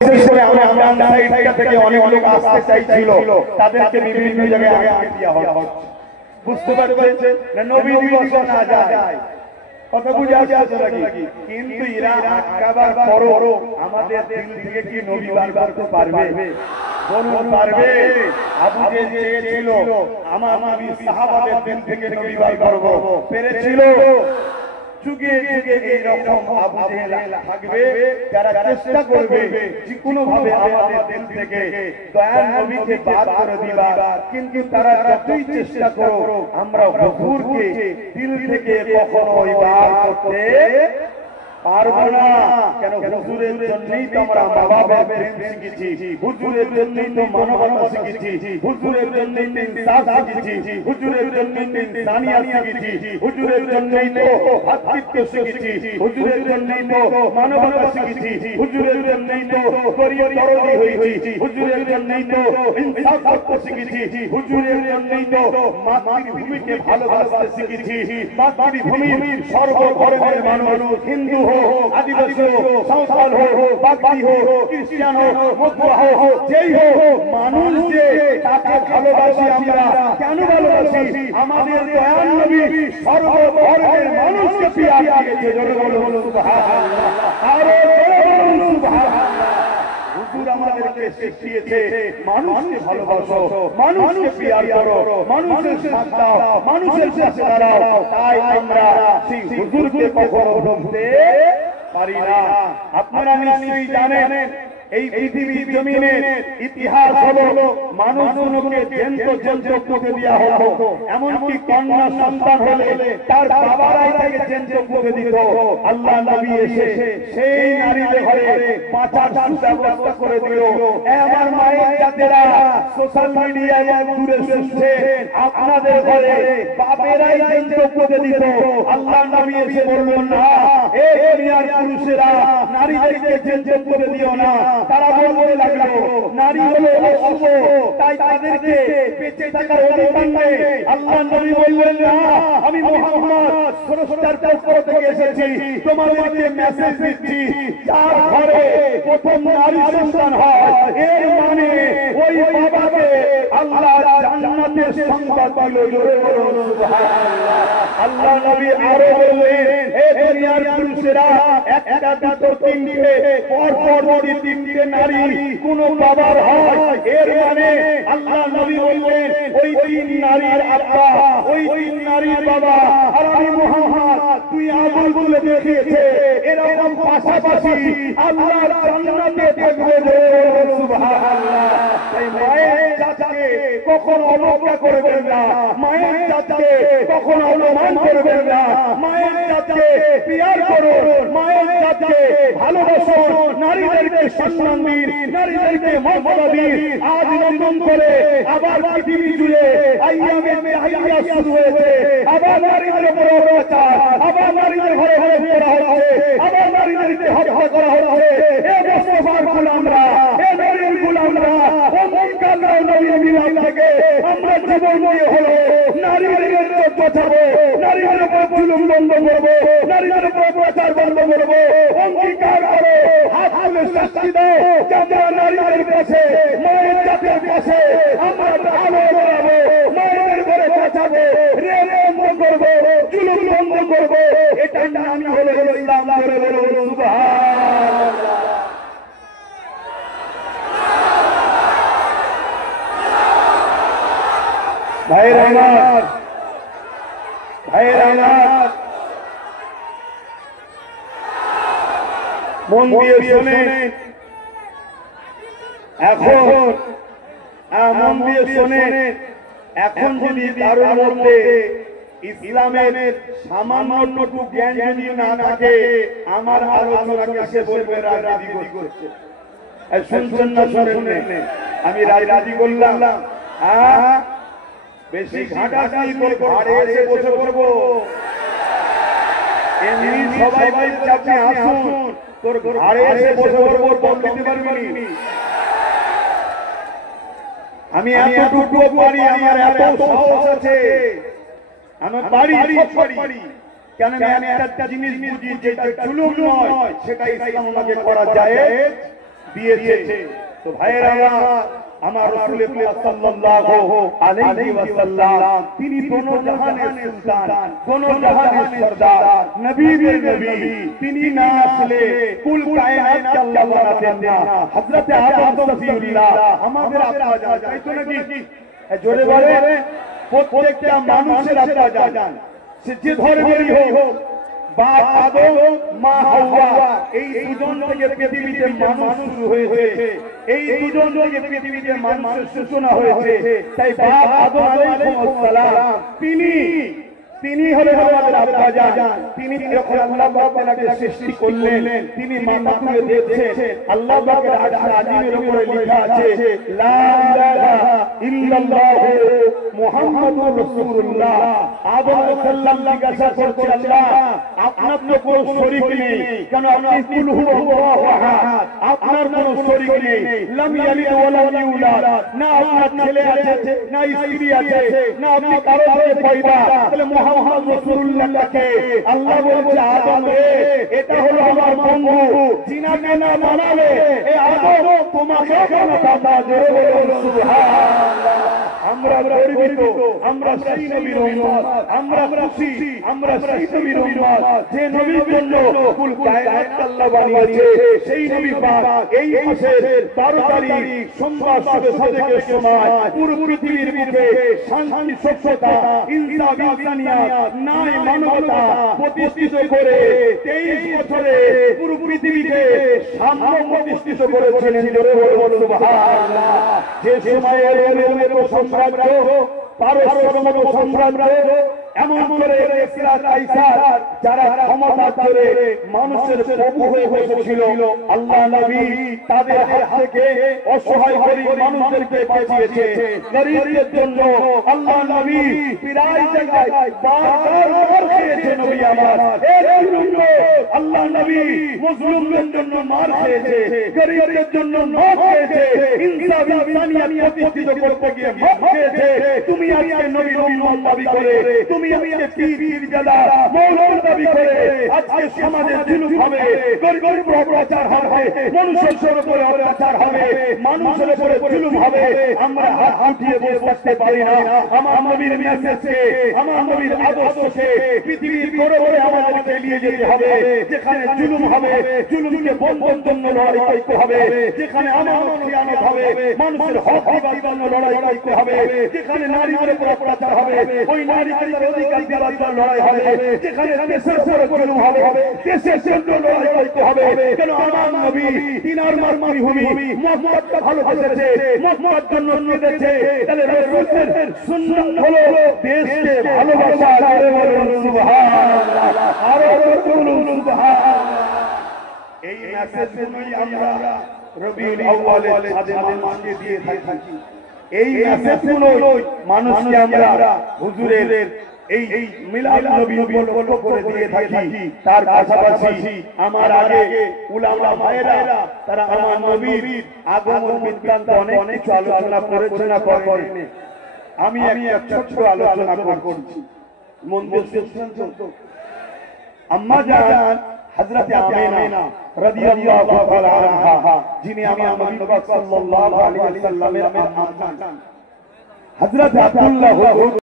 বিশেষ করে আমরা সাইডটা থেকে অনেক লোক আসতে চাইছিল, তাদেরকে বিভিন্ন জায়গায় আগে দেওয়া হচ্ছে। বুঝতে পারছেন না? নবী দিবস না যায়, কথা বুঝে আসছে নাকি? কিন্তু এরা আটকাবার পরও আমাদের দিল থেকে কি নবী বার করতে পারবে? বলুন পারবে? আবু জেহেল চেয়েছিল আমার নবী সাহাবাদের দিল থেকে নবী বার করব, পেরেছিল? যুগে যুগে এইরকম আবু জেহেল থাকবে যারা চেষ্টা করবে যে কোনো ভাবে আমাদের দিল থেকে দয়াল নবীকে বাদ করে দিবার, কিন্তু তারা যতই চেষ্টা করো আমরা হুজুরকে দিল থেকে কখনোই বার করতে পারবো না। কেন? হুজুরের জন্যই তো আমরা মা বাবার প্রেম শিখেছি, হুজুরের জন্যই তো মানবতা শিখেছি, হুজুরের জন্যই তো ইনসাফ শিখেছি, হুজুরের জন্যই তো ইনসানিয়াত শিখেছি, হুজুরের জন্যই তো ভ্রাতৃত্ব শিখেছি, হুজুরের জন্যই তো মানবতা শিখেছি, হুজুরের জন্যই তো শরীয়ত দরদি হয়েছি, হুজুরের জন্যই তো ইনসাফ করতে শিখেছি, হুজুরের জন্যই তো মাতৃভূমিকে ভালোবাসতে শিখেছি। মাতৃভূমির সর্বধর্মের মানুষ, হিন্দু হোক, আদিবাসী হোক, সাঁওতাল হোক, বাগদি হোক, খ্রিস্টান হোক, মতুয়া হোক, যেই হোক, মানুষ যে তাকে ভালোবাসি আমরা। কেন ভালোবাসি? আমাদের দয়াল নবী সর্বধর্মের মানুষকে পিয়ার দিয়েছে। জোরে বলুন সুবহানাল্লাহ, আরো জোরে বলুন সুবহানাল্লাহ। হুজুর আমাদেরকে শিখিয়েছে মানুষকে ভালোবাসো, মানুষকে পিয়ার করো, মানুষের সাথ দাও, মানুষের কাছে দাঁড়াও। তাই আমরা সেই হুজুরকে কখনো ঢুকতে পারি না। আপনারা নিশ্চয়ই জানেন এই পৃথিবীর জমিনে ইতিহাস হলো মানুষগুলোকে জ্যান্ত পুঁতে দেওয়া হতো। এমনকি কন্যা সন্তান হলে তার বাবারাই তাকে জ্যান্ত পুঁতে দিত। আল্লাহ নবী এসে সেই নারীদের ঘরে বাঁচার সুব্যবস্থা করে দিল। আমার মায়ের জাতেরা সোশ্যাল মিডিয়ায় দূরে শুনছে, আপনাদের ঘরে বাপেরাই জ্যান্ত পুঁতে দিত। আল্লাহ নবী এসে বললেন না, এ দুনিয়ার পুরুষেরা নারীদেরকে জ্যান্ত পুঁতে দিও না। তারা বলতে লাগলো নারী হলো অশুভ, তাই তাদেরকে বেঁচে থাকার অধিকার নেই। আল্লাহ নবী বললেন না, আমি মুহাম্মদ স্রষ্টার পক্ষ থেকে এসেছি, তোমাদেরকে মেসেজ দিচ্ছি, যার ঘরে প্রথম নারী সন্তান হয় এর মানে ওই বাবাকে আল্লাহ জান্নাতের সংবাদ দিল। জোরে বলুন সুবহানাল্লাহ। আল্লাহ নবী আরো বললেন, হে দুনিয়ার পুরুষেরা, একটা দুটো তিনটে পর পর যদি তিনটে নারী কোন বাবার হয় এর মানে আল্লাহ নবী বললেন ওই তিন নারীর আব্বা, ওই তিন নারীর বাবা। আর আমি মুহাম্মদ তুই আমল বলে দেখিয়েছে এরকম পাশাপাশি আল্লাহ জান্নাতে থাকবে। সুবহানাল্লাহ। তাই মায়ের জাতকে কখনো অবজ্ঞা করবেন না, মায়ের জাতকে কখনো অপমান করবেন না, মায়ের জাতকে পিয়ার করুন, মায়ের জাতকে ভালোবাসুন, নারীদেরকে সম্মান দিন, নারীদেরকে মর্যাদা দিন। আজ নতুন করে আবার পৃথিবী জুড়ে আইয়ামে তাহিয়া শুরু হয়েছে, আবার নারীদের উপর অত্যাচার, আবার নারীদের ঘরে ঘরে করা হচ্ছে, আবার নারীদেরকে হত্যা করা হচ্ছে। এ মুস্তাফার গোলামরা, এ নবীর গোলামরা, ও মুনকাররা নবীর মিলাদ থেকে আমরা জীবন দিয়ে হলো নারীদের ইজ্জত বাঁচাবো, নারীদের উপর জুলুম বন্ধ করবো, নারীদের উপর অত্যাচার বন্ধ করবো। অঙ্গীকার করো, হাত তুলে সাক্ষী দাও যে আমরা নারীদের কাছে, মায়ের জাতের কাছে আমরা আলো বাড়াবো, মায়েদের ঘরে বাঁচাবো, রেল বন্ধ করবো, জুলুম বন্ধ করবো। এটার নামই হলো ইসলাম। জোরে বলুন সুবহানাল্লাহ। ভাইরা আমার, ভাইরা আমার, মন দিয়ে শোনেন, এখন মন দিয়ে শোনেন, এখন যদি কারোর মধ্যে ইসলামের সামান্যটুকু জ্ঞান যদি না থাকে আমার আলোচনাকে সে বলবে রাজনীতি করছে। শুনছেন না? শোনেন, আমি রাজনীতি করলাম, বেশি ঘাটাঘাটি করে ঘরে এসে বসে পড়বো। এমনি সবাই বলছে আপনি আসুন, তোর ঘরে এসে বসে পড়বো, দম দিতে পারবি। আমি এতটুকু পারি, আমার এত সাহস আছে, আমি পারি, পারি। কেন আমি একটা জিনিস বুঝি, যেটা জুলুম নয় সেটা ইসলাম আমাকে করা যায় দিয়েছে। তো ভাইয়েরা আমার রাসূল সাল্লাল্লাহু আলাইহি ওয়াসাল্লাম তিনি দোনো জাহানের সুলতান, দোনো জাহানের সরদার, নবীদের নবী। তিনি না আসলে কুল কায়নাতকে আল্লাহ বানাতেন না। হযরত আদম সফিউল্লাহ আমাদের আব্বা জান, তাই তো নাকি? জোরে বলে, প্রত্যেকটা মানুষের আব্বা জান, সে যে ধর্মেরই হোক, বাপ আদম মা হাওয়া, এই দুজন থেকে পৃথিবীতে মানুষ হয়েছে, এই দুজন থেকে পৃথিবীতে মানুষের সূচনা হয়েছে। তাই বাপ আদম আলাইহিস সালাম তিনি হলেন আমাদের আব্বা জান। তিনি যখন আল্লাহ পাক তাকে সৃষ্টি করলেন, তিনি মাথা তুলে দেখছেন, আল্লাহ পাকের আরশ আজিমের উপরে লেখা আছে লা ইলাহা ইল্লাল্লাহু মুহাম্মাদুর রাসূলুল্লাহ। আদম আলাইহিস সালাম জিজ্ঞাসা করছেন, আল্লাহ আপনার তো কোনো শরীক নেই, কেন আপনি কুল হুয়াল্লাহু আহাদ, আপনার কোনো শরীক নেই, লাম ইয়ালিদ ওয়া লাম ইউলাদ, না আপনার ছেলে আছে না স্ত্রী আছে, না আপনি কারো থেকে পয়দা। তাহলে মুহাম্মদ রাসূলুল্লাহকে আল্লাহ বলছে, আদম রে, এটা হলো আমার বন্ধু, জিনাকে না মানাবে এ আদম তোমাকে কেন বাধা দেবে? সুবহানাল্লাহ। আমরা গর্বিত, আমরা সেই নবীর উম্মত, আমরা খুশি, আমরা সেই নবীর উম্মত যে নবীর জন্য কুল কায়নাত আল্লাহ বানিয়েছে। সেই নবী পাক এই মাসের 12 তারিখ সোমবার শুভে সাদেকের সময় পুরো পৃথিবীর বুকে শান্তি, সভ্যতা, ইনসাফ, ইনসানিয়াত, ন্যায়, মানবতা প্রতিষ্ঠিত করে 23 বছরে পুরো পৃথিবীতে সাম্য প্রতিষ্ঠিত করেছিলেন। জোরে বলুন সুবহানাল্লাহ। যে সময়ে সম্রাজ্য, পারস্যের মতো সম্রাজ্য, এমন করে কিসরা কাইসার যারা ক্ষমতা ধরে মানুষের প্রভু হয়ে বসেছিল, আল্লাহ নবী তাদের হাত থেকে অসহায় গরিব মানুষদেরকে বাঁচিয়েছে। গরিবদের জন্য আল্লাহ নবী প্রায় জায়গায় বারবার মার খেয়েছে। নবী আমার আল্লাহ নবী মুসলিমদের জন্য মার খেয়েছে, গরিবদের জন্য মার খেয়েছে, ইনসাফ, ইনসানিয়াত প্রতিষ্ঠিত করতে গিয়ে মার খেয়েছে। তুমি আজকে নবীর উম্মত দাবি করে, তুমি আজকে পীর জাদা মৌলবি দাবি করে আজকে সমাজে জুলুম হবে, গরিবের উপর অত্যাচার হবে, মানুষের উপরে অত্যাচার হবে, মানুষের উপরে জুলুম হবে। আমরা হাত উঠিয়ে বসে থাকতে পারি না। আমার নবীর মেসেজকে, আমার নবীর আদর্শকে পৃথিবীর গৌরবে আমাদেরকে নিয়ে যেতে হবে। যেখানে জুলুম হবে, জুলুমকে বন্ধের জন্য লড়াই করতে হবে। যেখানে আমানত খিয়ানত হবে, মানুষের হক দিবার জন্য লড়াই করতে হবে। যেখানে নারীদের উপর অত্যাচার হবে, ওই নারীদের অধিকার দেওয়ার জন্য লড়াই হবে। যেখানে দেশের উপর জুলুম হবে, দেশের জন্য লড়াই করতে হবে। কেন আমার নবী তিনার মাতৃভূমি মক্কাকে ভালোবেসেছে, মক্কার জন্য কেঁদেছে। তাহলে রাসূলের সুন্নাত হলো দেশকে ভালোবাসা। জোরে বলুন সুবহানাল্লাহ, আরো বলুন সুবহানাল্লাহ। এই মেসেজগুলোই আমরা রবিউল আউয়ালের চাঁদে মানুষকে দিয়ে থাকি। এই মেসেজগুলোই মানুষকে আমরা হুজুরের এই মিলাদ নবী উপলক্ষ করে দিয়ে থাকি। তার পাশাপাশি আমার আগে উলামা ভাইরা তারা আমার নবীর আগমন বৃত্তান্ত অনেক কিছু আলোচনা করেছেন না করেননি। আমি একটা ছোট্ট আলোচনা করছি, মন দিয়ে শুনছেন তো? আম্মা জান হযরত আমিনা রাদিয়াল্লাহু তাআলা আনহা, যিনি আমার নবী পাক সাল্লাল্লাহু আলাইহি ওয়াসাল্লামের আম্মা জান, হযরত আব্দুল্লাহ